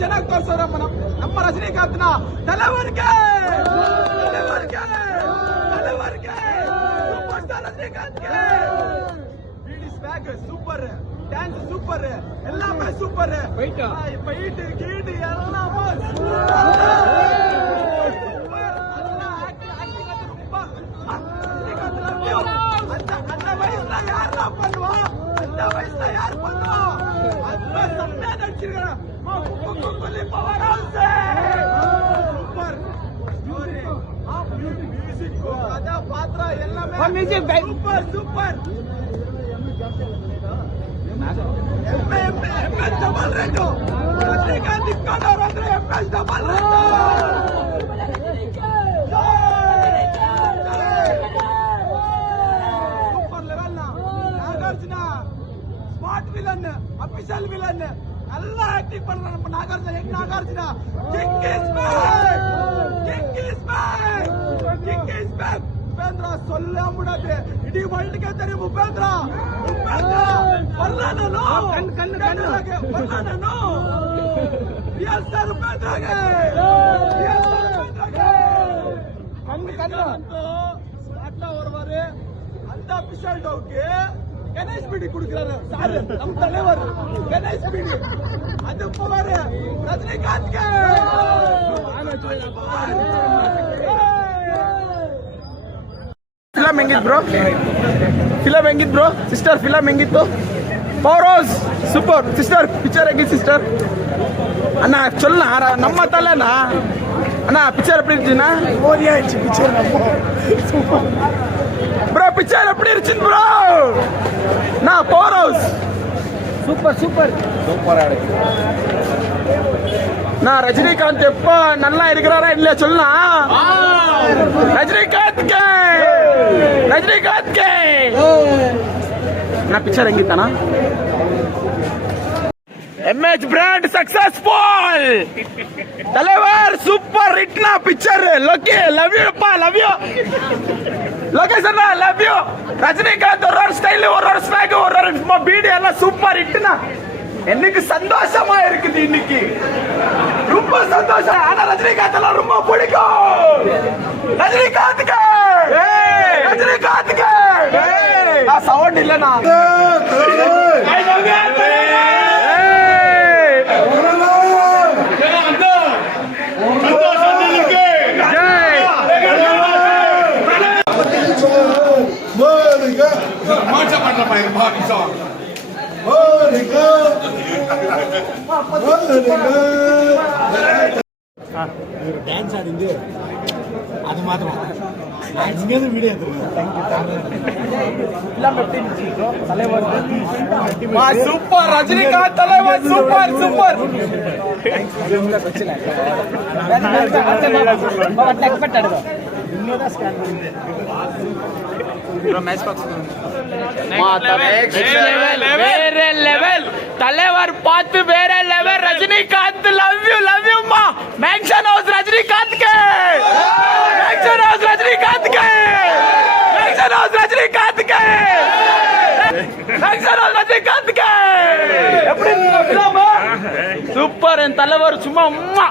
ಚೆನ್ನಾಗಿ ತೋರಿಸೋರ ನಮ್ಮ ರಜನಿಕಾಂತ್ನ ತಲೆವರ್ಗೆ super star ರಜನಿಕಾಂತ್ಗೆ ಬಿಡಿ ಸ್ವ್ಯಾಗ್ ಸೂಪರ್, ಡ್ಯಾನ್ಸ್ ಸೂಪರ್, ಎಲ್ಲಾமே ಸೂಪರ್, ಫೈಟ್ ಗೀಟ್ ಎಲ್ಲ அந்த வயசுல யாரா பண்ணுவா, அந்த வயசுல யார் பண்ணுவா, அந்த சம்மையா நடிச்சிருக்கான். Power house super story, music, கதை, பாத்திரம் எல்லாமே super super. MS double rate Rajinikanth ಇಕ್ಕೊಂಡವ್ರು ಅಂದ್ರೆ MS double rate. Smart villain, official villain, நல்லா ஆக்டிங் பண்ற நம்ம நாகார்ஜுனா. எங்க Nagarjuna king is back, Upendra சொல்ல முடியாது, இடி வேர்ல்டுக்கே தெரியும் உபேந்திரா வரலானோ கண்ணு ரியல் ஸ்டார் உபேந்திராங்க ஸ்மார்ட்டா வருவாரு. அந்த அபிஷியல் டவுக்கு கணேஷ் பீடி கொடுக்கிறாரு சார், நம்ம தலைவர் கணேஷ் பீடி. அது போவாரு ரஜினிகாந்த். ಫಿಲಮ್ ಹೆಂಗಿತ್ ಬ್ರೋ ಸಿಸ್ಟರ್? ಫಿಲಮ್ ಹೆಂಗಿತ್ತು? Power house super. Sister picture ಹೆಂಗಿತ್ತು ಸಿಸ್ಟರ್? ಅಣ್ಣ ಚೊಲ್ಲ ನಮ್ಮ ತಲೆನಾ ಅಣ್ಣ ಪಿಕ್ಚರ್ எப்படி இருந்துச்சுன்னா? ஓரியா இருந்துச்சு பிக்சர். சூப்பர் ப்ரோ, பிக்சர் எப்படி இருந்துச்சு ப்ரோ? நான் பவர் ஹவுஸ் சூப்பர் சூப்பர் சூப்பரா இருக்கு. நான் ரஜினிகாந்த் எப்ப நல்லா இருக்கிறாரா இல்லையா சொல்லலாம். ரஜினிகாந்த் நான் பிக்சர் எங்கிட்டானா? MS brand successful. தலைவர் சூப்பர் ஹிட்னா பிக்சர். லோகே லவ் யூ பா, love you location, love you. Rajinikanth ஒரு ஸ்டைல், ஒரு ஸ்வாக், ஒரு பீடி எல்லாம் சூப்பர் ஹிட்னா. எனக்கு சந்தோஷமா இருக்குது இன்னைக்கு, ரொம்ப சந்தோஷம். ஆனா ரஜினிகாந்த் எல்லாம் ரொம்ப பிடிக்கும். ரஜினிகாந்த்க்கு சவுண்ட் இல்லனா டான்ஸ் ஆடிந்து அது மாத்திரம் இங்கேருந்து வீடியோ சூப்பர். ரஜினிகாந்த் தலைவர் சூப்பர் சூப்பர். தலைவர் பார்த்து வேற லெவல். ரஜினிகாந்த் லவ் யூ மா. மேக்ஸன் ஹவுஸ் ரஜினிகாந்த் சூப்பர். என் தலைவர் சும்மா அம்மா.